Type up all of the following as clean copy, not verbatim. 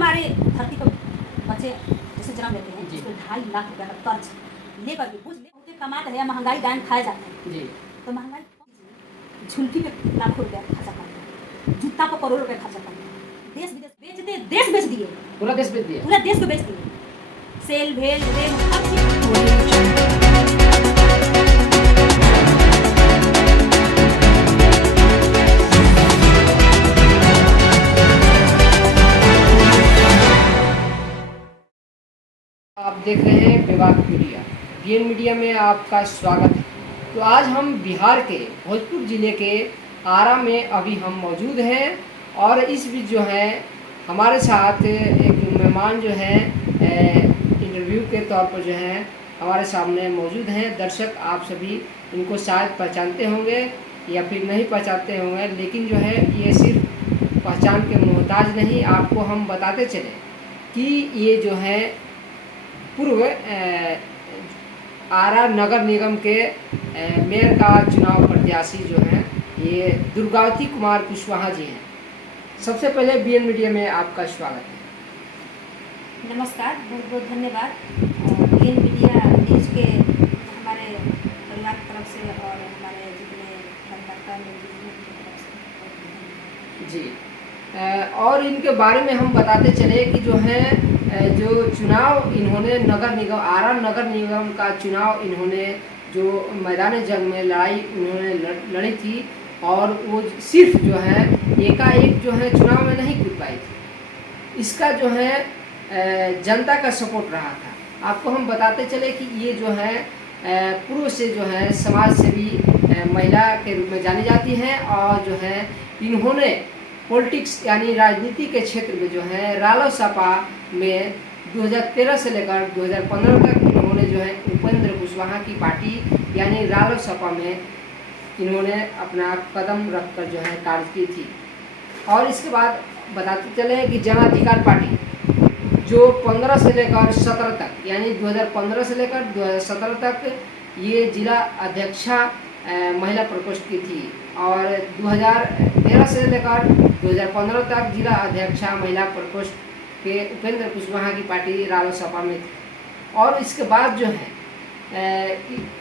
हमारे धरती पर बच्चे जैसे जन्म लेते हैं उसको 2.5 लाख रुपया का कर्ज लेकर के बुझ ले कमाते हैं, महंगाई डायन खाए जाते हैं जी। तो महंगाई झुलकी पे लाखों रुपया खर्चा करते हैं, जूता पर करोड़ों रुपया खर्चा करते हैं, देश विदेश बेचते, देश बेच दिए, पूरा देश बेच दिया, पूरा देश को बेच दिए, सेल भेल रेल हर चीज। आप देख रहे हैं विवाद मीडिया। बीएन मीडिया में आपका स्वागत है। तो आज हम बिहार के भोजपुर ज़िले के आरा में अभी हम मौजूद हैं और इस बीच जो है हमारे साथ एक मेहमान जो है इंटरव्यू के तौर पर जो है हमारे सामने मौजूद हैं। दर्शक आप सभी इनको शायद पहचानते होंगे या फिर नहीं पहचानते होंगे, लेकिन जो है ये सिर्फ पहचान के मोहताज नहीं, आपको हम बताते चले कि ये जो है पूर्व आरा नगर निगम के मेयर का चुनाव प्रत्याशी जो हैं ये दुर्गावती कुमार कुशवाहा जी हैं। सबसे पहले बीएन मीडिया में आपका स्वागत है। नमस्कार, बहुत बहुत धन्यवाद बीएन मीडिया न्यूज़ के हमारे परिवार की तरफ से और हमारे जितने कार्यकर्ता जी। और इनके बारे में हम बताते चले कि जो है जो चुनाव इन्होंने नगर निगम आरा नगर निगम का चुनाव इन्होंने जो मैदान जंग में लड़ाई उन्होंने लड़ी थी और वो सिर्फ जो है एकाएक जो है चुनाव में नहीं कूद पाई थी। इसका जो है जनता का सपोर्ट रहा था। आपको हम बताते चले कि ये जो है पूर्व से जो है समाज सेवी महिला के रूप में जानी जाती हैं और जो है इन्होंने पॉलिटिक्स यानी राजनीति के क्षेत्र में जो है रालोसपा में 2013 से लेकर 2015 तक इन्होंने जो है उपेंद्र कुशवाहा की पार्टी यानी रालोसपा में इन्होंने अपना कदम रखकर जो है कार्य की थी। और इसके बाद बताते चले कि जन अधिकार पार्टी जो 15 से लेकर 17 तक यानी 2015 से लेकर 2017 तक ये जिला अध्यक्षा महिला प्रकोष्ठ की थी और 2013 से लेकर 2015 तक जिला अध्यक्षा महिला प्रकोष्ठ के उपेंद्र कुशवाहा की पार्टी रालोसपा में थी। और इसके बाद जो है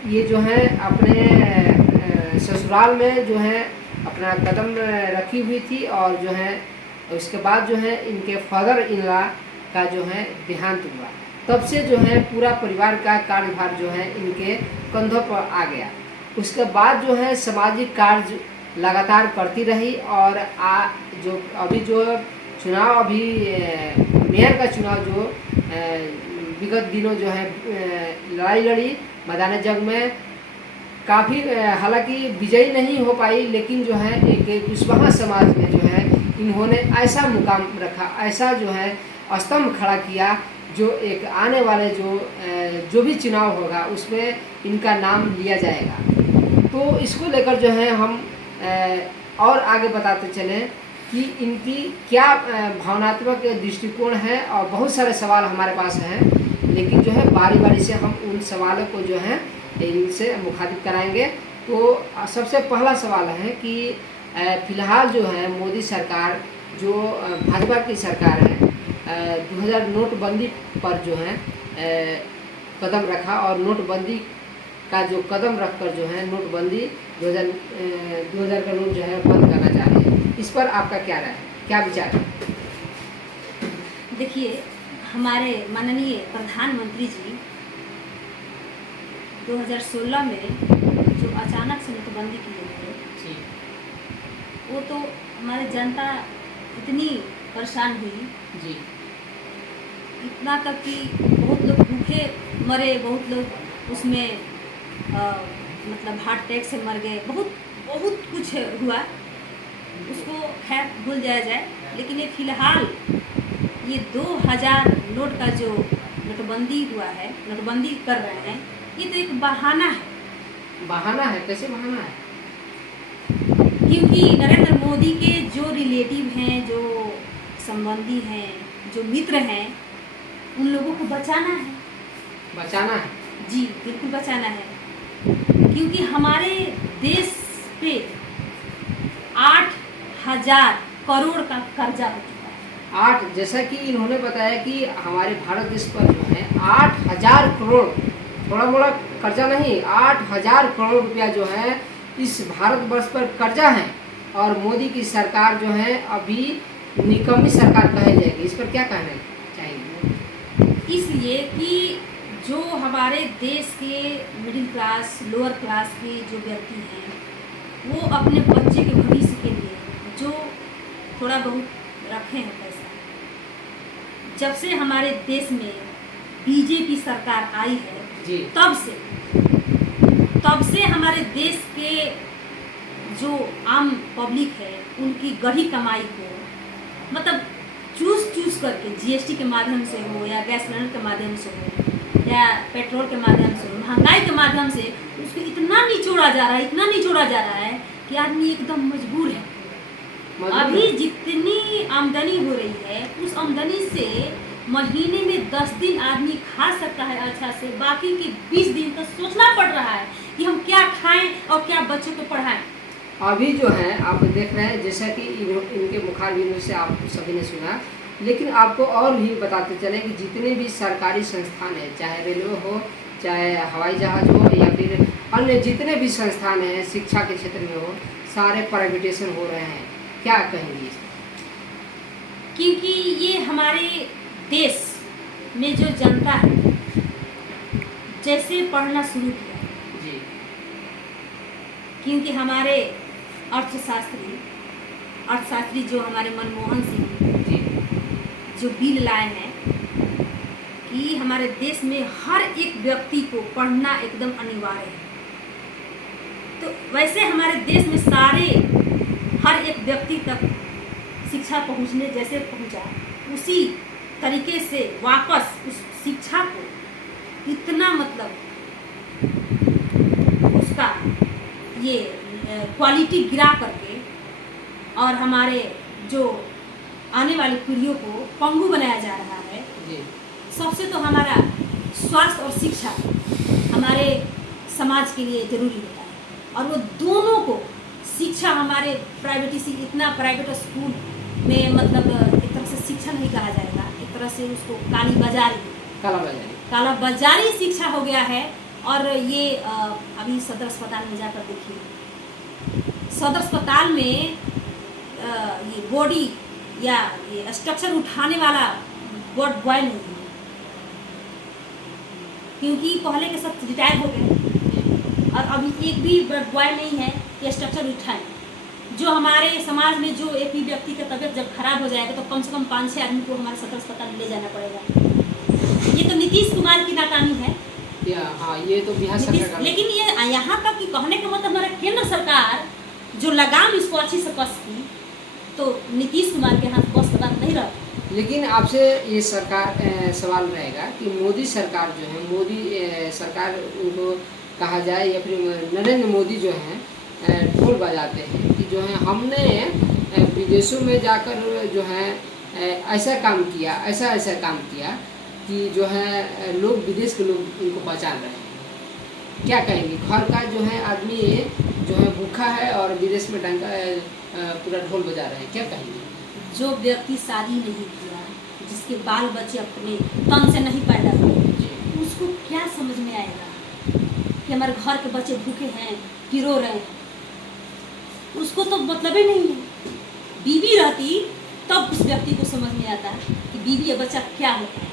ये जो है अपने ससुराल में जो है अपना कदम रखी हुई थी और जो है उसके बाद जो है इनके फादर इन लॉ का जो है देहांत हुआ। तब से जो है पूरा परिवार का कार्यभार जो है इनके कंधों पर आ गया। उसके बाद जो है सामाजिक कार्य लगातार करती रही और जो अभी जो चुनाव अभी मेयर का चुनाव जो विगत दिनों जो है लड़ाई लड़ी मैदान जंग में काफ़ी, हालांकि विजयी नहीं हो पाई, लेकिन जो है एक कुशवाहा समाज में जो है इन्होंने ऐसा मुकाम रखा, ऐसा जो है स्तंभ खड़ा किया जो एक आने वाले जो भी चुनाव होगा उसमें इनका नाम लिया जाएगा। तो इसको लेकर जो है हम और आगे बताते चलें कि इनकी क्या भावनात्मक दृष्टिकोण है और बहुत सारे सवाल हमारे पास हैं, लेकिन जो है बारी बारी से हम उन सवालों को जो है इनसे मुखातिब कराएंगे। तो सबसे पहला सवाल है कि फिलहाल जो है मोदी सरकार जो भाजपा की सरकार है 2000 नोटबंदी पर जो है कदम रखा और नोटबंदी का जो कदम रखकर जो है नोटबंदी 2000 का नोट जो है बंद करना चाह रही है। इस पर आपका क्या राय है, क्या विचार है? देखिए, हमारे माननीय प्रधानमंत्री जी 2016 में जो अचानक से नोटबंदी किए थे वो तो हमारी जनता इतनी परेशान हुई जी, इतना तक कि बहुत लोग भूखे मरे, बहुत लोग उसमें मतलब हार्ट अटैक से मर गए, बहुत कुछ हुआ। उसको खैर भूल जाया जाए, लेकिन ये फिलहाल ये 2000 नोट का जो नोटबंदी हुआ है, नोटबंदी कर रहे हैं, ये तो एक बहाना है। बहाना है? कैसे बहाना है? क्योंकि नरेंद्र मोदी के जो रिलेटिव हैं, जो संबंधी हैं, जो मित्र हैं, उन लोगों को बचाना है। बचाना है? जी बिल्कुल बचाना है, क्योंकि हमारे देश पे 8000 करोड़ का कर्जा हो चुका है। 8 जैसा कि इन्होंने बताया कि हमारे भारत देश पर जो है 8,000 करोड़, थोड़ा मोड़ा कर्जा नहीं, 8,000 करोड़ रुपया जो है इस भारतवर्ष पर कर्जा है। और मोदी की सरकार जो है अभी निकम्मी सरकार कही जाएगी। इस पर क्या कहना चाहिए? इसलिए कि जो हमारे देश के मिडिल क्लास, लोअर क्लास के जो व्यक्ति हैं, वो अपने बच्चे के भविष्य के लिए जो थोड़ा बहुत रखे हैं पैसा, जब से हमारे देश में बीजेपी सरकार आई है जी। तब से हमारे देश के जो आम पब्लिक है उनकी गढ़ी कमाई को मतलब चूस करके जीएसटी के माध्यम से हो या गैस सिलेंडर के माध्यम से हो या पेट्रोल के माध्यम से हो, महंगाई के माध्यम से उसको इतना निचोड़ा जा रहा है कि आदमी एकदम मजबूर है। अभी जितनी आमदनी हो रही है उस आमदनी से महीने में 10 दिन आदमी खा सकता है अच्छा से, बाकी के 20 दिन तो सोचना पड़ रहा है कि हम क्या खाएं और क्या बच्चों को पढ़ाएं। अभी जो है आप देख रहे हैं, जैसा कि इनके मुखारबिंदों से आप सभी ने सुना, लेकिन आपको और भी बताते चले कि जितने भी सरकारी संस्थान हैं, चाहे रेलवे हो, चाहे हवाई जहाज हो या फिर अन्य जितने भी संस्थान हैं शिक्षा के क्षेत्र में हो, सारे प्राइवेटेशन हो रहे हैं। क्या कहेंगे इस पर? क्योंकि ये हमारे देश में जो जनता है जैसे पढ़ना शुरू किया जी, क्योंकि हमारे अर्थशास्त्री जो हमारे मनमोहन सिंह जी, जो बिल लाए हैं कि हमारे देश में हर एक व्यक्ति को पढ़ना एकदम अनिवार्य है, तो वैसे हमारे देश में हर एक व्यक्ति तक शिक्षा पहुंचने जैसे पहुंचा, उसी तरीके से वापस उस शिक्षा को इतना मतलब उसका ये क्वालिटी गिरा करके और हमारे जो आने वाली पीढ़ियों को पंगु बनाया जा रहा है। जी। सबसे तो हमारा स्वास्थ्य और शिक्षा हमारे समाज के लिए जरूरी होता है, और वो दोनों को शिक्षा हमारे इतना प्राइवेट स्कूल में मतलब एक तरह से शिक्षा नहीं कहा जाएगा, एक तरह से उसको काला बाजारी शिक्षा हो गया है। और ये अभी सदर अस्पताल में जाकर देखिए, सदर अस्पताल में ये बॉडी या ये स्ट्रक्चर उठाने वाला वार्ड बॉय नहीं है, क्योंकि पहले के सब रिटायर हो गए और अभी एक भी बॉय नहीं है कि स्ट्रक्चर उठाए। जो हमारे समाज में जो एक भी व्यक्ति का तबीयत जब खराब हो जाएगा तो कम से कम 5-6 आदमी को हमारे सदर अस्पताल ले जाना पड़ेगा। ये तो नीतीश कुमार की नाकामी है। हाँ, ये तो बिहार सरकार। लेकिन ये यहाँ तक कि कहने का मतलब हमारा केंद्र सरकार जो लगाम इसको अच्छी से कस की, तो नीतीश कुमार के हाथ बस का बात नहीं रहा। लेकिन आपसे ये सवाल रहेगा कि मोदी सरकार जो है, मोदी सरकार उनको कहा जाए या फिर नरेंद्र मोदी जो है ढोल बजाते हैं कि जो है हमने विदेशों में जाकर जो है ऐसा काम किया कि जो है लोग विदेश के लोग इनको पहचान रहे हैं। क्या कहेंगे? घर का जो है आदमी जो है भूखा है और विदेश में डंका पूरा ढोल बजा रहे हैं, क्या कहेंगे? जो व्यक्ति शादी नहीं किया, जिसके बाल बच्चे अपने तन से नहीं पैदा हुए, उसको क्या समझ में आएगा कि हमारे घर के बच्चे भूखे हैं कि रो रहे हैं? उसको तो मतलब ही नहीं है। बीवी रहती तब उस व्यक्ति को समझ में आता कि बीवी या बच्चा क्या होता है।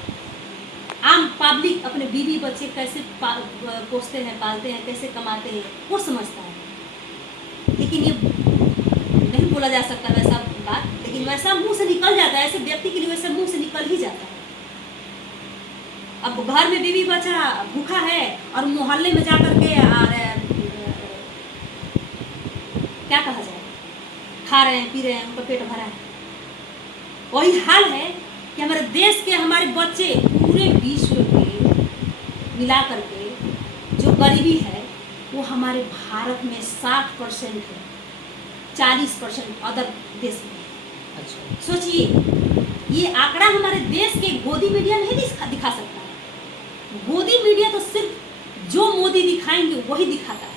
आम पब्लिक अपने बीवी बच्चे कैसे पोसते हैं, पालते हैं, कैसे कमाते हैं, वो समझता है। लेकिन ये नहीं बोला जा सकता वैसा बात, लेकिन वैसा मुंह से निकल जाता है। ऐसे व्यक्ति के लिए वैसा मुंह से निकल ही जाता है। अब घर में बीवी बच्चा भूखा है और मोहल्ले में जाकर के क्या कहा जाए, खा रहे हैं, पी रहे हैं, उनका पेट भरा है। वही हाल है कि हमारे देश के हमारे बच्चे पूरे विश्व के मिला करके जो गरीबी है वो हमारे भारत में 60% है, 40% अदर देश में है। अच्छा, सोचिए, ये आंकड़ा हमारे देश के गोदी मीडिया नहीं दिखा सकता है। गोदी मीडिया तो सिर्फ जो मोदी दिखाएंगे वही दिखाता है।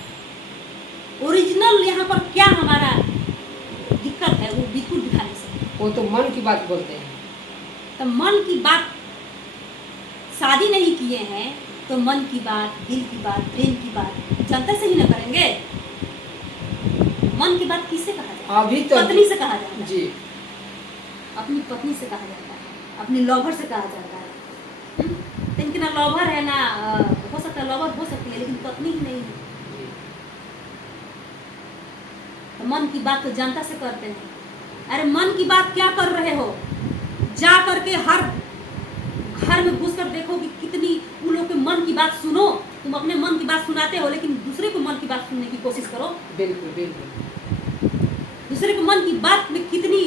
ओरिजिनल यहाँ पर क्या हमारा दिक्कत है वो बिल्कुल दिखा नहीं सकते। वो तो मन की बात बोलते हैं। तो मन की बात, शादी नहीं किए हैं तो मन की बात, दिल की बात, प्रेम की बात जनता से ही ना करेंगे। मन की बात किससे कहा जाता है? अभी तो पत्नी से कहा जाता है जी, अपनी पत्नी से कहा जाता है, अपने लॉवर से कहा जाता है। लेकिन ना लॉवर है ना, हो सकता है लॉवर हो सकती है लेकिन पत्नी ही नहीं है। तो मन की बात तो जनता से करते हैं। अरे मन की बात क्या कर रहे हो? जा करके हर घर में घुस कर देखो कि कितनी उन लोग के मन की बात सुनो। तुम अपने मन की बात सुनाते हो लेकिन दूसरे को मन की बात सुनने की कोशिश करो। बिल्कुल बिल्कुल। दूसरे को मन की बात में कितनी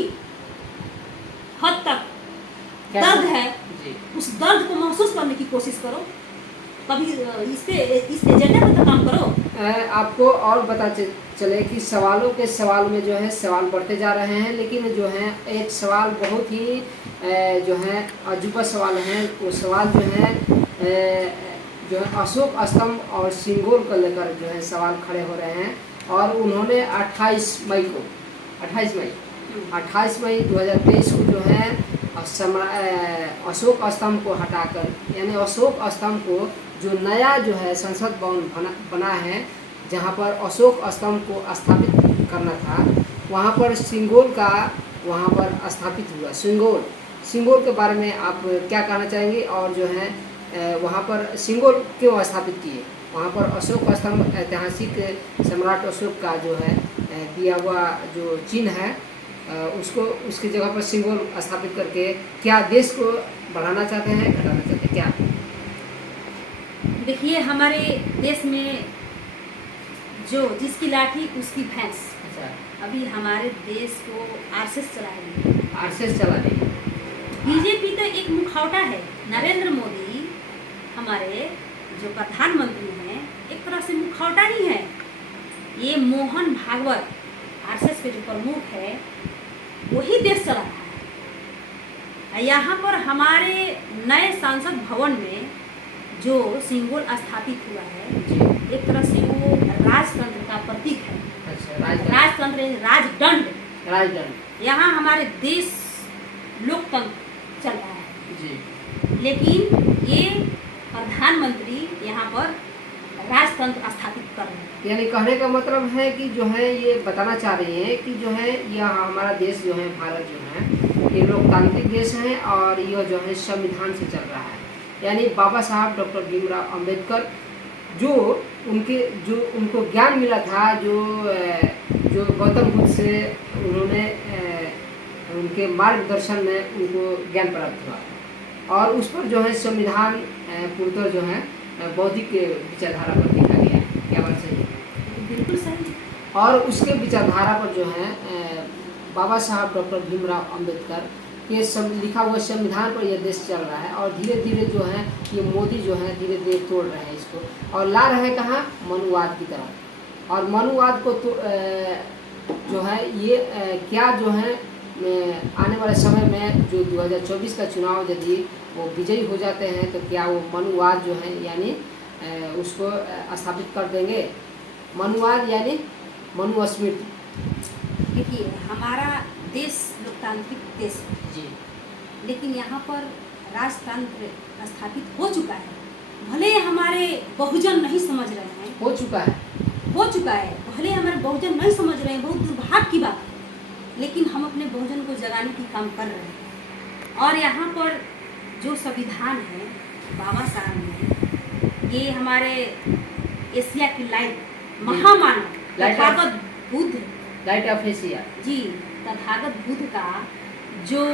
हद तक दर्द है, उस दर्द को महसूस करने की कोशिश करो। कभी इस एजेंडे पर तो काम करो। आपको और पता चले कि सवालों के सवाल में जो है सवाल बढ़ते जा रहे हैं, लेकिन जो है एक सवाल बहुत ही जो है अजूबा सवाल है। वो सवाल जो है अशोक स्तंभ और सिंगोल को लेकर जो है सवाल खड़े हो रहे हैं। और उन्होंने 28 मई 2023 को जो है अशोक स्तंभ को हटाकर, यानी अशोक स्तंभ को जो नया जो है संसद भवन बना है जहाँ पर अशोक स्तंभ को स्थापित करना था, वहाँ पर सिंगोल का वहाँ पर स्थापित हुआ। सिंगोल के बारे में आप क्या कहना चाहेंगे? और जो है वहाँ पर सिंगोल क्यों स्थापित किए? वहाँ पर अशोक स्तंभ ऐतिहासिक सम्राट अशोक का जो है दिया हुआ जो चिन्ह है, उसको उसकी जगह पर सिंगोल स्थापित करके क्या देश को बढ़ाना चाहते हैं, घटाना चाहते हैं, क्या? देखिए, हमारे देश में जो जिसकी लाठी उसकी भैंस। अच्छा। अभी हमारे देश को आरएसएस चला रही है। आरएसएस चला रही है। बीजेपी तो एक मुखौटा है। नरेंद्र मोदी हमारे जो प्रधानमंत्री हैं एक तरह से मुखौटा ही है। ये मोहन भागवत आरएसएस के जो प्रमुख है वही देश चला रहा है। यहाँ पर हमारे नए संसद भवन में जो सिंगोल स्थापित हुआ है एक तरह से वो राजतंत्र का प्रतीक है। अच्छा, राजतंत्र, राजदंड। यहाँ हमारे देश लोकतंत्र चल रहा है जी। लेकिन ये प्रधानमंत्री यहाँ पर राजतंत्र स्थापित कर रहे हैं। यानी कहने का मतलब है कि जो है ये बताना चाह रही है कि जो है यह हमारा देश जो है, भारत जो है, ये लोकतांत्रिक देश है और यह जो है संविधान से चल रहा है। यानी बाबा साहब डॉक्टर भीमराव अंबेडकर जो उनको ज्ञान मिला था, जो गौतम बुद्ध से उन्होंने उनके मार्गदर्शन में उनको ज्ञान प्राप्त हुआ और उस पर जो है संविधान पूर्णतः जो है बौद्धिक विचारधारा पर लिखा गया है। क्या बात सही है? बिल्कुल सही। और उसके विचारधारा पर जो है बाबा साहब डॉक्टर भीमराव अंबेडकर के लिखा हुआ संविधान पर यह देश चल रहा है। और धीरे धीरे जो है ये मोदी जो है धीरे धीरे तोड़ रहे हैं इसको और ला रहे हैं कहाँ? मनुवाद की तरफ। और मनुवाद को तो जो है ये क्या जो है आने वाले समय में जो 2024 का चुनाव यदि वो विजयी हो जाते हैं तो क्या वो मनुवाद जो है यानी उसको स्थापित कर देंगे? मनुवाद यानी मनुस्मृति। देखिए, हमारा देश लोकतांत्रिक देश है जी, लेकिन यहाँ पर राजतंत्र स्थापित हो चुका है। भले हमारे बहुजन नहीं समझ रहे हैं, हो चुका है। भले हमारे बहुजन नहीं समझ रहे हैं, बहुत दुर्भाग्य की बात है, लेकिन हम अपने बहुजन को जगाने की काम कर रहे हैं। और यहाँ पर जो संविधान है बाबा साहब ने, ये हमारे एशिया की लाइट महामानव Tathagata Buddha, light of Asia ji, Tathagata Buddha का जो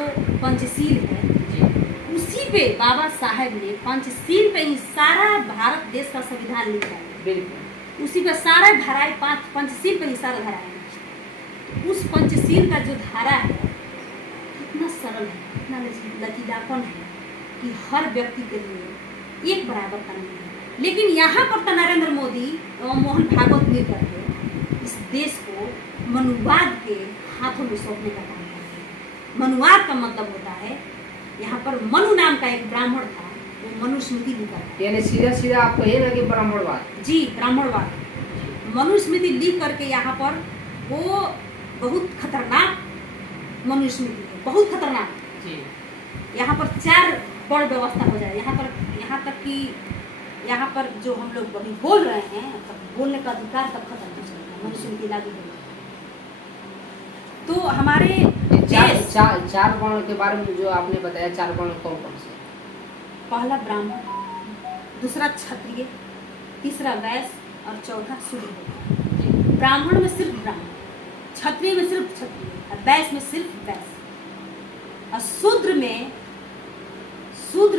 पंचशील है जी, उसी पे बाबा साहब ने पंचशील पे ही सारा भारत देश का संविधान लिखा है। बिल्कुल उसी पे सारा धाराएं, पंचशील पे ही सारा धाराएं। उस पंचशील का जो धारा है कितना सरल है, कितना लचीलापन है कि हर व्यक्ति के लिए एक बराबर कानून है। लेकिन यहाँ पर तो नरेंद्र मोदी और मोहन भागवत मिलकर के इस देश को मनुवाद के हाथों में सौंपने का काम करते हैं। मनुवाद का मतलब होता है, यहाँ पर मनु नाम का एक ब्राह्मण था, वो मनुस्मृति लिखकर, यानी सीधा सीधा आप कहिए ना कि ब्राह्मणवाद। जी, ब्राह्मणवाद मनुस्मृति लिख करके यहाँ पर वो बहुत खतरनाक मनुस्मृति है, बहुत खतरनाक। जी। यहाँ पर 4 बड़ व्यवस्था हो जाए। यहाँ तक कि यहाँ पर जो हम लोग अभी बोल रहे हैं, तब बोलने का अधिकार तब खत्म हो जाएगा, मनुष्य की लागू होगा। तो हमारे चार वर्ण के बारे में जो आपने बताया, 4 वर्ण कौन कौन से? पहला ब्राह्मण, दूसरा क्षत्रिय, तीसरा वैश्य और चौथा शूद्र। ब्राह्मण में सिर्फ ब्राह्मण, क्षत्रिय में सिर्फ क्षत्रिय और वैश्य में सिर्फ वैश्य। और शूद्र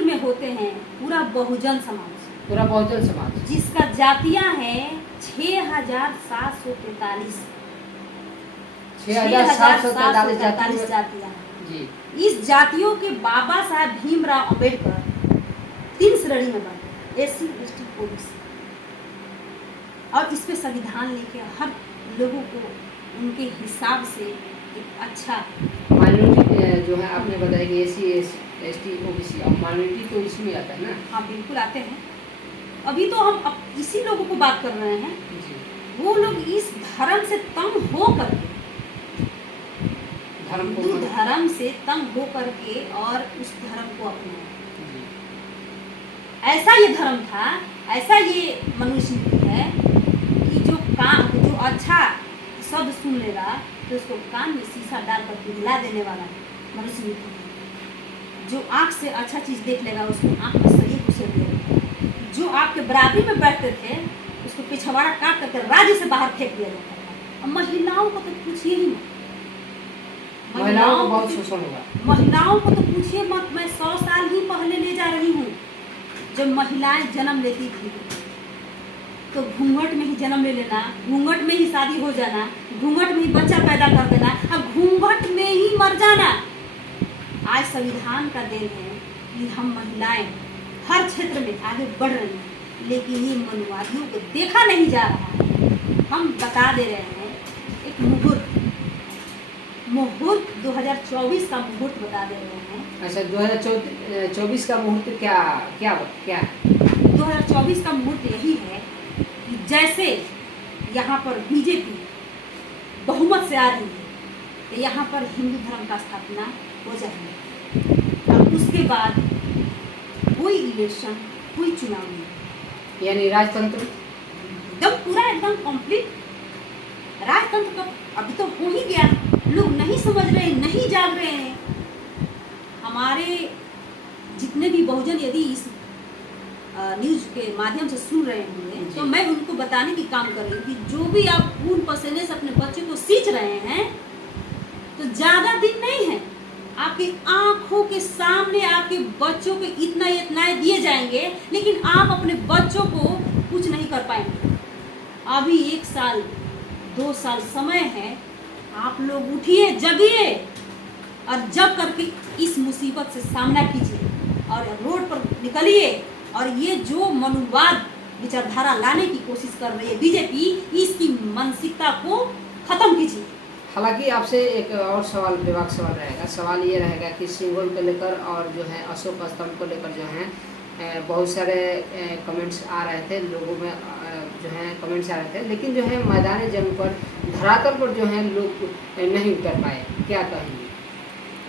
में होते हैं पूरा बहुजन समाज, जिसका जातियां हैं 6,743 जातियां हैं। इस जातियों के बाबा साहब भीमराव अंबेडकर 3 श्रेणी में बांटे, SC, ST, OBC। और इस पे संविधान लेके हर लोगों को उनके हिसाब से एक अच्छा माइनॉरिटी जो है आपने बताया कि SC, ST, OBC और माइनॉरिटी तो इसमें आता है ना? हाँ बिल्कुल आते हैं। अभी तो हम इसी लोगों को बात कर रहे हैं। वो लोग इस धर्म से तंग हो करके, हिंदू धर्म से तंग हो करके और उस धर्म को अपनाया। ऐसा ये धर्म था, ऐसा ये मनुष्य है कि जो अच्छा शब्द सुन लेगा तो उसको कान में शीशा डाल कर पिघला देने वाला मनुष्य है। जो आँख से अच्छा चीज़ देख लेगा उसको आँख में सही घुसेड़ देगा। जो आपके बराबरी में बैठते थे उसको पिछवाड़ा काट करके राज्य से बाहर फेंक दिया जाता था। और महिलाओं को तो पूछिए ही मत, महिलाओं को बहुत शोषण हुआ। महिलाओं को तो पूछिए मत। मैं 100 साल ही पहले ले जा रही हूँ, जब महिलाएं जन्म लेती थी तो घूंघट में ही जन्म ले लेना, घूंघट में ही शादी हो जाना, घूंघट में ही बच्चा पैदा कर देना और घूंघट में ही मर जाना। आज संविधान का देन है कि हम महिलाएं हर क्षेत्र में आगे बढ़ रही हैं, लेकिन ये मनुवादियों को देखा नहीं जा रहा है। हम बता दे रहे हैं एक मुहूर्त 2024 का मुहूर्त बता दे रहे हैं। अच्छा, 2024 का मुहूर्त क्या 2024 का मुहूर्त यही है कि जैसे यहाँ पर बीजेपी बहुमत से आ रही है, तो यहाँ पर हिंदू धर्म का स्थापना हो जाएगी और उसके बाद कोई इलेक्शन, कोई चुनाव नहीं, यानी राजतंत्र एकदम कंप्लीट राजतंत्र का अभी तो हो ही गया। लोग नहीं समझ रहे, नहीं जाग रहे हैं। हमारे जितने भी बहुजन यदि इस न्यूज के माध्यम से सुन रहे होंगे तो मैं उनको बताने की काम कर रही हूँ कि जो भी आप खून पसीने से अपने बच्चों को सींच रहे हैं तो ज़्यादा दिन नहीं है, आपकी आंखों के सामने आपके बच्चों को इतना दिए जाएंगे, लेकिन आप अपने बच्चों को कुछ नहीं कर पाएंगे। अभी 1 साल 2 साल समय है, आप लोग उठिए, जगिए और जग करके इस मुसीबत से सामना कीजिए और रोड पर निकलिए। और ये जो मनुवाद विचारधारा लाने की कोशिश कर रही है बीजेपी, इसकी मानसिकता को खत्म कीजिए। हालांकि आपसे एक और सवाल, विभाग सवाल रहेगा। सवाल ये रहेगा कि सिंगल को लेकर और जो है अशोक स्तंभ को लेकर जो है बहुत सारे कमेंट्स आ रहे थे, लोगों में जो है कमेंट्स आ रहे थे, लेकिन जो है मैदान जंग पर, धरातल पर जो है लोग नहीं उतर पाए। क्या कहेंगे?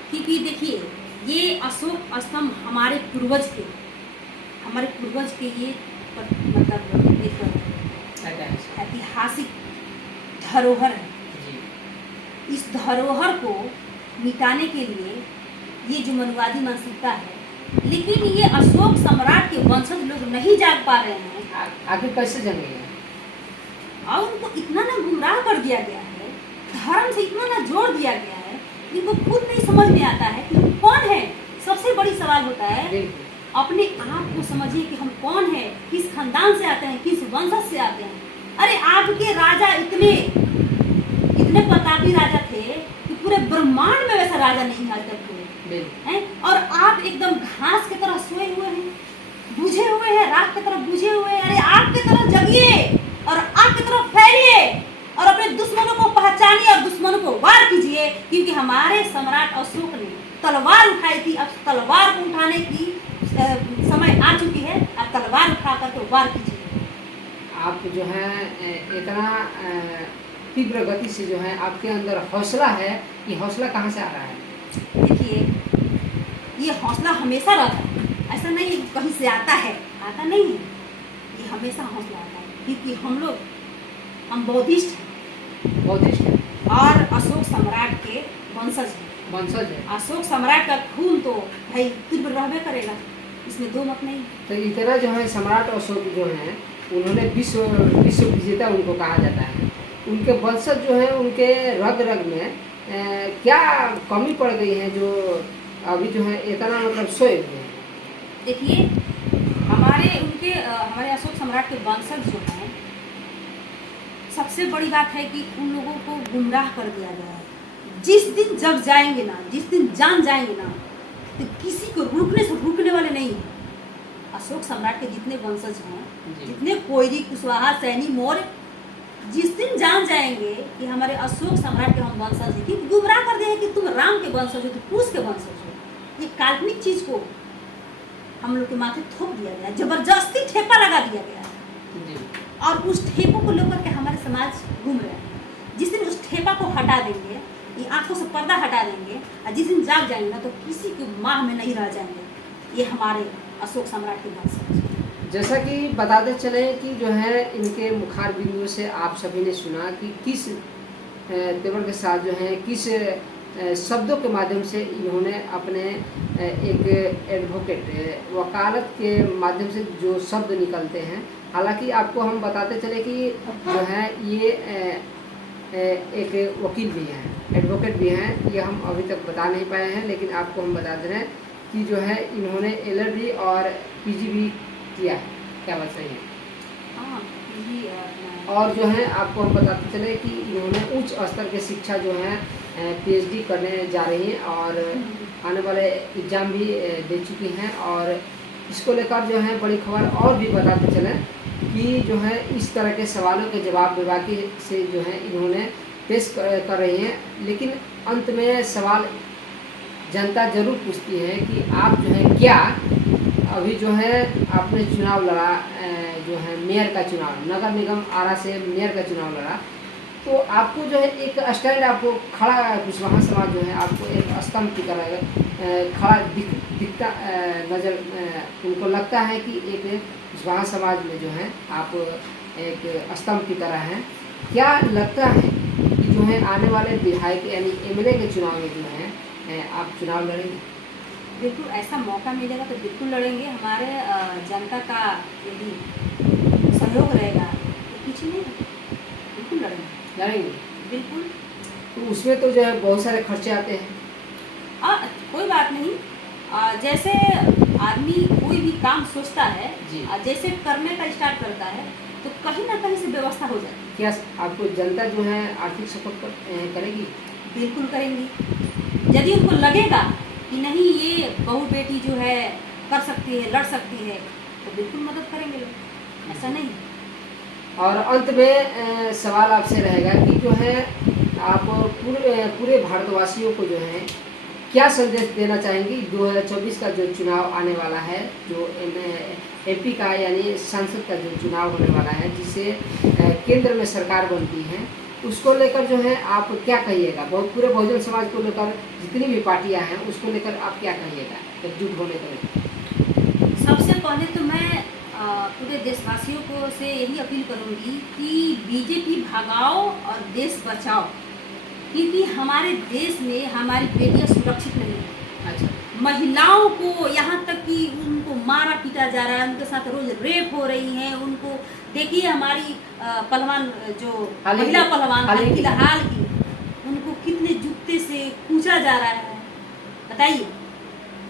क्योंकि देखिए, ये अशोक स्तंभ हमारे पूर्वज के ये मतलब एक ऐतिहासिक धरोहर है। इस धरोहर को मिटाने के लिए ये जो मनुवादी मानसिकता है, लेकिन ये अशोक सम्राट के वंशज लोग नहीं जाग पा रहे हैं। आखिर कैसे जंगेंगे? और उनको इतना ना गुमराह कर दिया गया है, धर्म से इतना ना जोड़ दिया गया है, इनको खुद नहीं समझ में आता है कि हम कौन है। सबसे बड़ी सवाल होता है, अपने आप को समझिए कि हम कौन है, किस खानदान से आते हैं, किस वंशज से आते हैं। अरे आपके राजा इतने प्रतापी राजा थे कि पूरे ब्रह्मांड में वैसा राजा नहीं आज तक हुए हैं, और आप एकदम घास की तरह सोए हुए हैं, बुझे हुए हैं, रात की तरह बुझे हुए हैं। अरे आग की तरह जगिए और आग की तरह फैलिए और अपने दुश्मनों को पहचानिए और दुश्मनों को वार कीजिए, क्योंकि हमारे सम्राट अशोक ने तलवार उठाई थी। अब तलवार को उठाने की समय आ चुकी है। अब तलवार उठा कर तो वार कीजिए। आप जो है इतना तीव्र गति से जो है आपके अंदर हौसला है, ये हौसला कहाँ से आ रहा है? देखिए, ये हौसला हमेशा रहता है, ऐसा नहीं कहीं से आता नहीं है, ये हमेशा हौसला आता है, क्योंकि हम बौद्धिस्ट हैं और अशोक सम्राट के वंशज है। अशोक सम्राट का खून तो भाई तीव्र रहबे करेगा, इसमें दो मत नहीं। तो इतना जो है सम्राट अशोक जो है उन्होंने विश्व विजेता उनको कहा जाता है। उनके वंशज जो है उनके रग रग में क्या कमी पड़ गई है जो अभी जो है इतना मतलब सोए हुए हैं? देखिए हमारे अशोक सम्राट के वंशज जो हैं, सबसे बड़ी बात है कि उन लोगों को गुमराह कर दिया गया है। जिस दिन जग जाएंगे ना, जिस दिन जान जाएंगे ना, तो किसी को रुकने वाले नहीं है। अशोक सम्राट के जितने वंशज हैं, जितने कोयरी, कुशवाहा, सैनी, मौर्य, जिस दिन जान जाएंगे कि हमारे अशोक सम्राट के हम वंशज हैं, क्योंकि गुमराह कर दिया है कि तुम राम के वंशज हो, तो कुश के वंशज हो। ये काल्पनिक चीज को हम लोग के माथे थोप दिया गया, जबरदस्ती ठेपा लगा दिया गया और उस ठेपों को लेकर के हमारे समाज घूम रहे हैं। जिस दिन उस ठेपा को हटा देंगे, ये आंखों से पर्दा हटा देंगे और जिस दिन जाग जाएंगे ना, तो किसी के माह में नहीं रह जाएंगे ये हमारे अशोक सम्राट के वंशज। जैसा कि बताते चले कि जो है इनके मुखार बिंदुओं से आप सभी ने सुना कि किस तेवर के साथ जो है किस शब्दों के माध्यम से इन्होंने अपने एक एडवोकेट वकालत के माध्यम से जो शब्द निकलते हैं। हालांकि आपको हम बताते चले कि जो है ये एक वकील भी हैं, एडवोकेट भी हैं, ये हम अभी तक बता नहीं पाए हैं, लेकिन आपको हम बता दे रहे हैं कि जो है इन्होंने LLB और PG भी किया है। क्या बात सही है? और जो है आपको हम बताते चले कि इन्होंने उच्च स्तर की शिक्षा जो है PhD करने जा रही हैं और आने वाले एग्ज़ाम भी दे चुकी हैं। और इसको लेकर जो है बड़ी खबर और भी बताते चले कि जो है इस तरह के सवालों के जवाब विभागी से जो है इन्होंने पेश कर रही हैं। लेकिन अंत में सवाल जनता जरूर पूछती है कि आप जो है क्या अभी जो है आपने चुनाव लड़ा, जो है मेयर का चुनाव, नगर निगम आरा से मेयर का चुनाव लड़ा, तो आपको जो है एक स्टैंड आपको खड़ा, कुशवाहा समाज जो है आपको एक स्तंभ की तरह खड़ा दिखता नजर, उनको लगता है कि एक कुशवाहा समाज में जो है आप एक स्तंभ की तरह हैं। क्या लगता है कि जो है आने वाले विधायक यानी MLA के चुनाव में जो है आप चुनाव लड़ेंगे? बिल्कुल, ऐसा मौका मिलेगा तो बिल्कुल लड़ेंगे। हमारे जनता का यदि सहयोग रहेगा तो पीछे नहीं, बिल्कुल लड़ेंगे बिल्कुल। तो उसमें तो जो है बहुत सारे खर्चे आते हैं। कोई बात नहीं, जैसे आदमी कोई भी काम सोचता है, जैसे करने का स्टार्ट करता है तो कहीं ना कहीं से व्यवस्था हो जाती है। क्या आपको जनता जो है आर्थिक सपोर्ट करेगी? बिल्कुल करेंगी। यदि उनको लगेगा कि नहीं ये बहू बेटी जो है कर सकती है, लड़ सकती है, तो बिल्कुल मदद करेंगे लोग, ऐसा नहीं। और अंत में सवाल आपसे रहेगा कि जो है आप पूरे भारतवासियों को जो है क्या संदेश देना चाहेंगी? 2024 का जो चुनाव आने वाला है, जो MP का यानी संसद का जो चुनाव होने वाला है, जिससे केंद्र में सरकार बनती है, उसको लेकर जो है आप क्या कहिएगा? पूरे बहुजन समाज को लेकर जितनी भी पार्टियां हैं उसको लेकर आप क्या कहिएगा एकजुट होने के लिए? सबसे पहले तो मैं पूरे देशवासियों को से यही अपील करूंगी कि BJP भगाओ और देश बचाओ, क्योंकि हमारे देश में हमारी बेटियां सुरक्षित नहीं है। अच्छा, महिलाओं को यहाँ तक कि उनको मारा पीटा जा रहा है, उनके साथ रोज रेप हो रही हैं। उनको देखिए हमारी पहलवान जो महिला पहलवान फिलहाल की, उनको कितने जूते से कूचा जा रहा है। बताइए,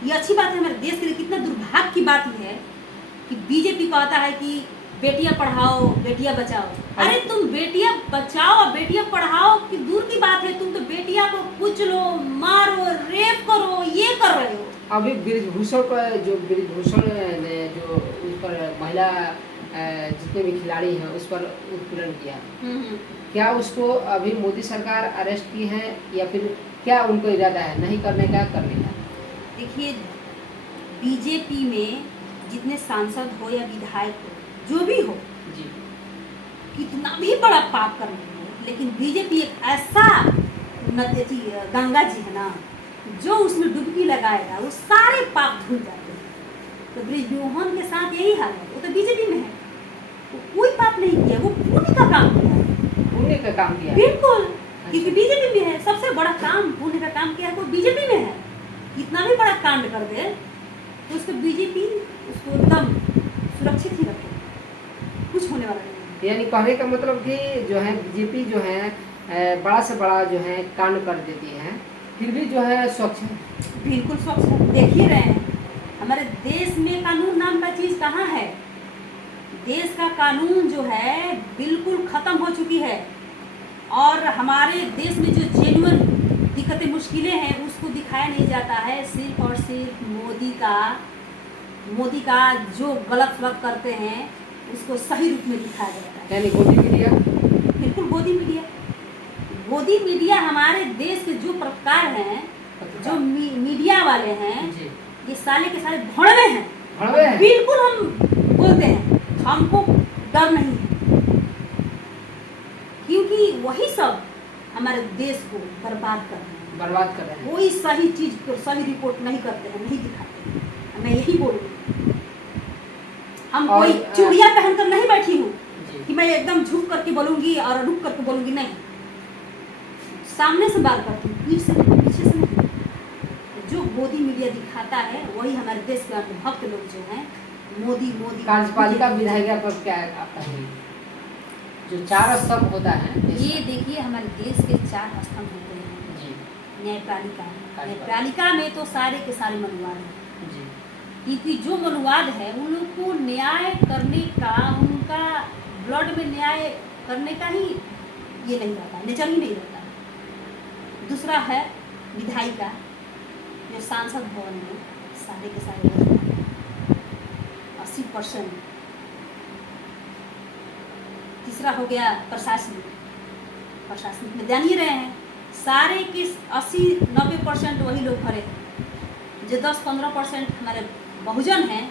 ये अच्छी बात है? हमारे देश के लिए कितना दुर्भाग्य की बात है कि BJP कहता है कि बेटियां पढ़ाओ बेटियां बचाओ। अरे तुम बेटियां बचाओ और बेटियां पढ़ाओ की दूर की बात है, तुम तो बेटियां को कुचलो, मारो, रेप करो, ये कर रहे हो। अभी ब्रिजभूषण पर जो ने जो उस पर महिला जितने भी खिलाड़ी हैं उस पर उत्पीड़न किया, क्या उसको अभी मोदी सरकार अरेस्ट की है या फिर क्या उनको इरादा है नहीं करने का, करने का? देखिए, BJP में जितने सांसद हो या विधायक हो, जो भी हो जी, कितना भी बड़ा पाप करने हो, लेकिन BJP एक ऐसा गंगा जी है ना, जो उसमें डुबकी लगाएगा वो सारे पाप धुल जाते हैं। तो बृजमोहन के साथ यही हाल है, वो तो बीजेपी में है, वो कोई पाप नहीं किया, वो पुण्य का काम किया है। पुण्य का काम किया है। बिल्कुल, क्योंकि बीजेपी में है, सबसे बड़ा काम पुण्य का काम किया है, वो बीजेपी में है। कितना भी बड़ा कांड कर दे तो उसको बीजेपी उसको एकदम सुरक्षित ही रखे, कुछ होने वाला नहीं। यानी कहने का मतलब कि जो है बीजेपी जो है बड़ा से बड़ा जो है कांड कर देती है, फिर भी जो है स्वच्छ है। बिल्कुल स्वच्छ है। देख ही रहे हैं हमारे देश में कानून नाम का चीज कहाँ है। देश का कानून जो है बिल्कुल खत्म हो चुकी है, और हमारे देश में जो जेन्युइन दिक्कतें मुश्किलें हैं उसको दिखाया नहीं जाता है। सिर्फ और सिर्फ मोदी का जो गलत फलत करते हैं उसको सही रूप में दिखाया जाता है। यानी गोदी मीडिया, बिल्कुल गोदी मीडिया हमारे देश के जो पत्रकार हैं, जो मीडिया वाले हैं, ये साले के साले भड़वे हैं। बिल्कुल हम बोलते हैं, हमको डर नहीं है, क्योंकि वही सब हमारे देश को बर्बाद कर रहे हैं। कोई सही चीज को सही रिपोर्ट नहीं करते हैं, नहीं दिखाते हैं। मैं यही बोलूँगी, हम कोई चूड़िया पहनकर नहीं बैठी हूँ कि मैं एकदम झुक करके बोलूंगी और रुक करके बोलूंगी, नहीं, सामने से बात करती हूँ, पीछे से नहीं। जो मोदी मीडिया दिखाता है वही हमारे देश के अनुभव के लोग जो हैं मोदी कार्यपालिका विधायिका पर क्या आपका है? जो 4 स्तंभ होता है, ये देखिए हमारे देश के 4 स्तंभ होते हैं जी। न्यायपालिका में तो सारे के सारे मनुवाद हैं जी, क्योंकि जो मनुवाद है उन लोग को न्याय करने का, उनका ब्लड में न्याय करने का ही ये नहीं रहता, नेचर ही नहीं रहता। दूसरा है विधायिका, जो सांसद भवन में सारे के सारे 80%। तीसरा हो गया प्रशासनिक में जान ही रहे हैं, सारे के 80-90% वही लोग भरे हैं। जो 10-15% हमारे बहुजन हैं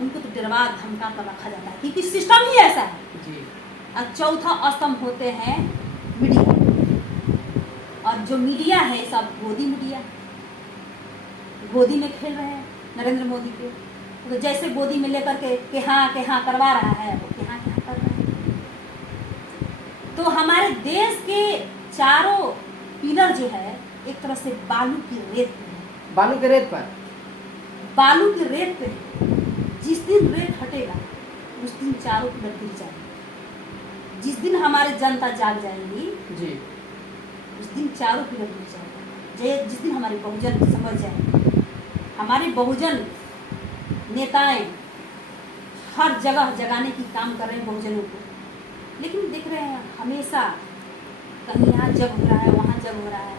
उनको तो डरवा धमका कर रखा जाता है, क्योंकि सिस्टम ही ऐसा है जी। और चौथा स्तंभ होते हैं मीडिया, और जो मीडिया है सब गोदी मीडिया, गोदी में खेल रहे हैं नरेंद्र मोदी के। तो जैसे गोदी में लेकर के हाँ करवा रहा है, वो के हाँ कर रहा है। तो हमारे देश के चारों पिलर जो है एक तरह से बालू की रेत पे है। बालू की रेत पे जिस दिन रेत हटेगा उस दिन चारों पिलर गिर जाएंगे। जिस दिन हमारे जनता जाग जाएंगी जी, उस दिन चारों पिलर गिर जाएगा। जिस दिन हमारे बहुजन समझ जाएंगे, हमारे बहुजन नेताएं हर जगह जगाने की काम कर रहे हैं बहुजनों को, लेकिन देख रहे हैं हमेशा कहीं यहाँ जग हो रहा है, वहाँ जग हो रहा है।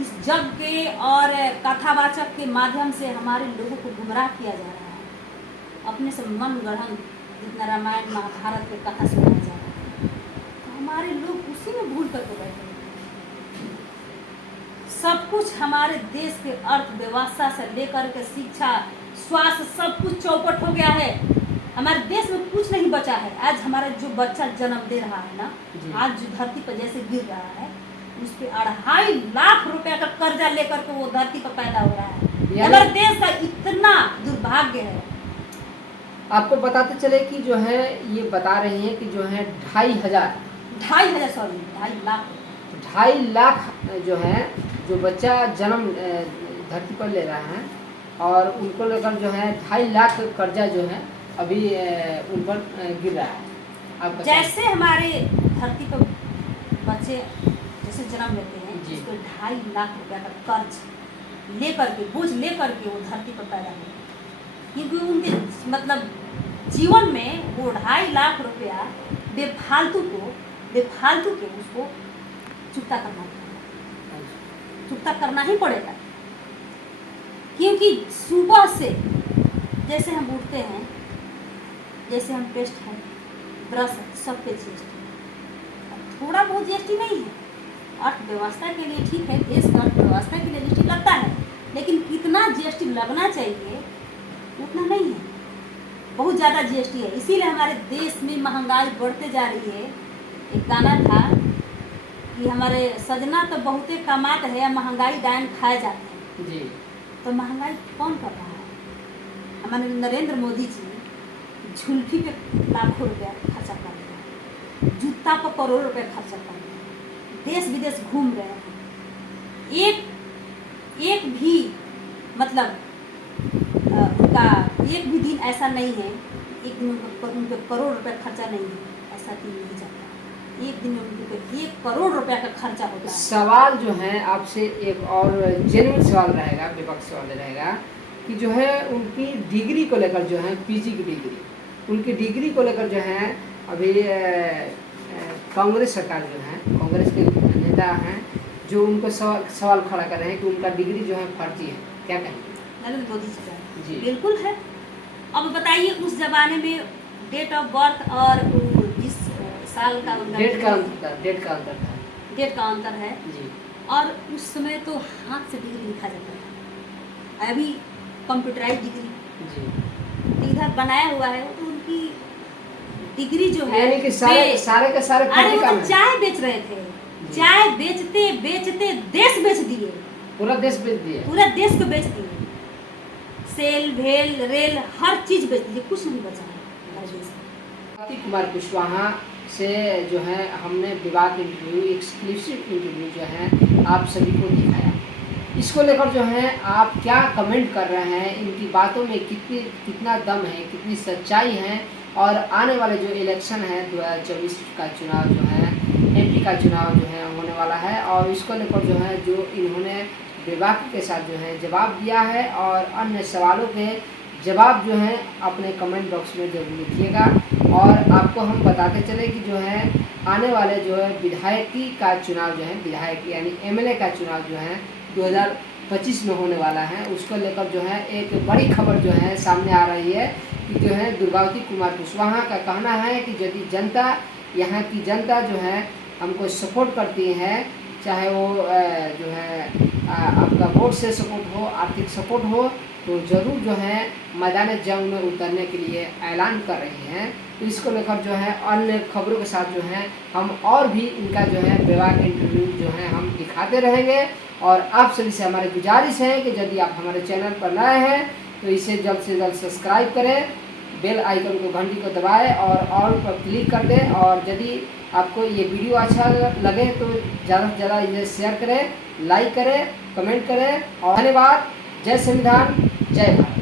इस जग के और कथावाचक के माध्यम से हमारे लोगों को गुमराह किया जा रहा है। अपने से मन गढ़ंत जितना रामायण महाभारत के कथा सुनाया जा रहा है, तो हमारे लोग उसी में भूल करके बैठे हैं। सब कुछ हमारे देश के अर्थव्यवस्था से लेकर के शिक्षा, स्वास्थ्य, सब कुछ चौपट हो गया है। हमारे देश में कुछ नहीं बचा है। आज हमारा जो बच्चा जन्म दे रहा है ना, आज जो धरती पर जैसे गिर रहा है, उस पे 2.5 लाख रुपया का कर्जा लेकर के वो धरती पर पैदा हो रहा है। हमारे देश का इतना दुर्भाग्य है। आपको बताते चले कि जो है ये बता रही हैं कि जो है 2.5 लाख जो है जो बच्चा जन्म धरती पर ले रहा है, और उनको लेकर जो है 2.5 लाख कर्जा जो है अभी उन पर गिर रहा है। जैसे हमारे धरती पर बच्चे जैसे जन्म लेते हैं, जिसको 2.5 लाख रुपया का कर्ज लेकर के, बोझ लेकर के वो धरती पर पैदा हुए, क्योंकि उनके मतलब जीवन में वो 2.5 लाख रुपया बेफालतू के उसको चुकता करना ही पड़ेगा। क्योंकि सुबह से जैसे हम उठते हैं, जैसे हम पेस्ट हैं, ब्रश है, सब पे जीएसटी, थोड़ा बहुत जीएसटी नहीं है। अर्थव्यवस्था के लिए ठीक है, देश की अर्थव्यवस्था के लिए जीएसटी लगता है, लेकिन कितना जीएसटी लगना चाहिए उतना नहीं है, बहुत ज़्यादा जीएसटी है। इसीलिए हमारे देश में महंगाई बढ़ते जा रही है। एक गाना था, कि हमारे सजना तो बहुते कमात है, महंगाई डायन खाए जाते हैं जी। तो महंगाई कौन कर रहा है? हमारे नरेंद्र मोदी जी झुल्फी पे लाखों रुपया खर्चा कर रहे हैं, जूता पर करोड़ रुपया खर्चा कर रहे हैं, देश विदेश घूम रहे हैं। एक भी मतलब उनका एक भी दिन ऐसा नहीं है, एक दिन उनके करोड़ रुपया खर्चा नहीं है, ऐसा दिन नहीं जाता। एक दिन में उनके 1 करोड़ रुपया का खर्चा होता है। सवाल जो है आपसे एक और जेन्युइन सवाल रहेगा, विपक्ष सवाल रहेगा कि जो है उनकी डिग्री को लेकर जो है पीजी की डिग्री, उनकी डिग्री को लेकर जो है अभी कांग्रेस सरकार जो है, कांग्रेस के नेता हैं जो उनको सवाल खड़ा कर रहे हैं कि उनका डिग्री जो है फर्जी है, क्या कहेंगे? नरेंद्र मोदी जी का जी बिल्कुल है। अब बताइए उस जमाने में डेट ऑफ बर्थ और जिस साल का डेट का अंतर था डेट का अंतर है जी। और उस समय तो हाथ से डिग्री लिखा जाता था, अभी कंप्यूटराइज डिग्री जी इधर बनाया हुआ है। तो उनकी डिग्री जो है यानी कि सारे के सारे अरे फर्जी वो काम तो है। चाय बेच रहे थे, चाय बेचते बेचते देश बेच दिए, पूरा देश बेच दिए, पूरा देश को बेच दिए, सेल भेल रेल हर चीज बेच दिए, कुछ नहीं बचा हमारे देश में। द्रौपदी कुमार कुशवाहा से जो है हमने विवाद इंटरव्यू, एक्सक्लूसिव इंटरव्यू जो है आप सभी को दिखाया। इसको लेकर जो है आप क्या कमेंट कर रहे हैं? इनकी बातों में कितना दम है, कितनी सच्चाई है? और आने वाले जो इलेक्शन है 2024 का चुनाव जो है, एमपी का चुनाव जो है होने वाला है, और इसको लेकर जो है जो इन्होंने विवाद के साथ जो है जवाब दिया है और अन्य सवालों के जवाब जो है अपने कमेंट बॉक्स में जरूर लिखिएगा। और आपको हम बताते चले कि जो है आने वाले जो है विधायकी का चुनाव जो है, विधायक यानी एमएलए का चुनाव जो है 2025 में होने वाला है, उसको लेकर जो है एक बड़ी खबर जो है सामने आ रही है कि जो है द्रौपदी कुमार कुशवाहा का कहना है कि यदि जनता, यहाँ की जनता जो है हमको सपोर्ट करती है, चाहे वो जो है आपका वोट से सपोर्ट हो, आर्थिक सपोर्ट हो, तो ज़रूर जो है मैदान जंग में उतरने के लिए ऐलान कर रही हैं। तो इसको लेकर जो है अन्य खबरों के साथ जो है हम और भी इनका जो है विवाद इंटरव्यू जो है हम दिखाते रहेंगे। और आप सभी से हमारी गुजारिश है कि यदि आप हमारे चैनल पर नए हैं तो इसे जल्द से जल्द सब्सक्राइब करें, बेल आइकन को घंटी को दबाएं और ऑल पर क्लिक कर दें। और यदि आपको ये वीडियो अच्छा लगे तो ज़्यादा से ज़्यादा इसे शेयर करें, लाइक करें, कमेंट करें। और धन्यवाद। जय संविधान, जय भारत।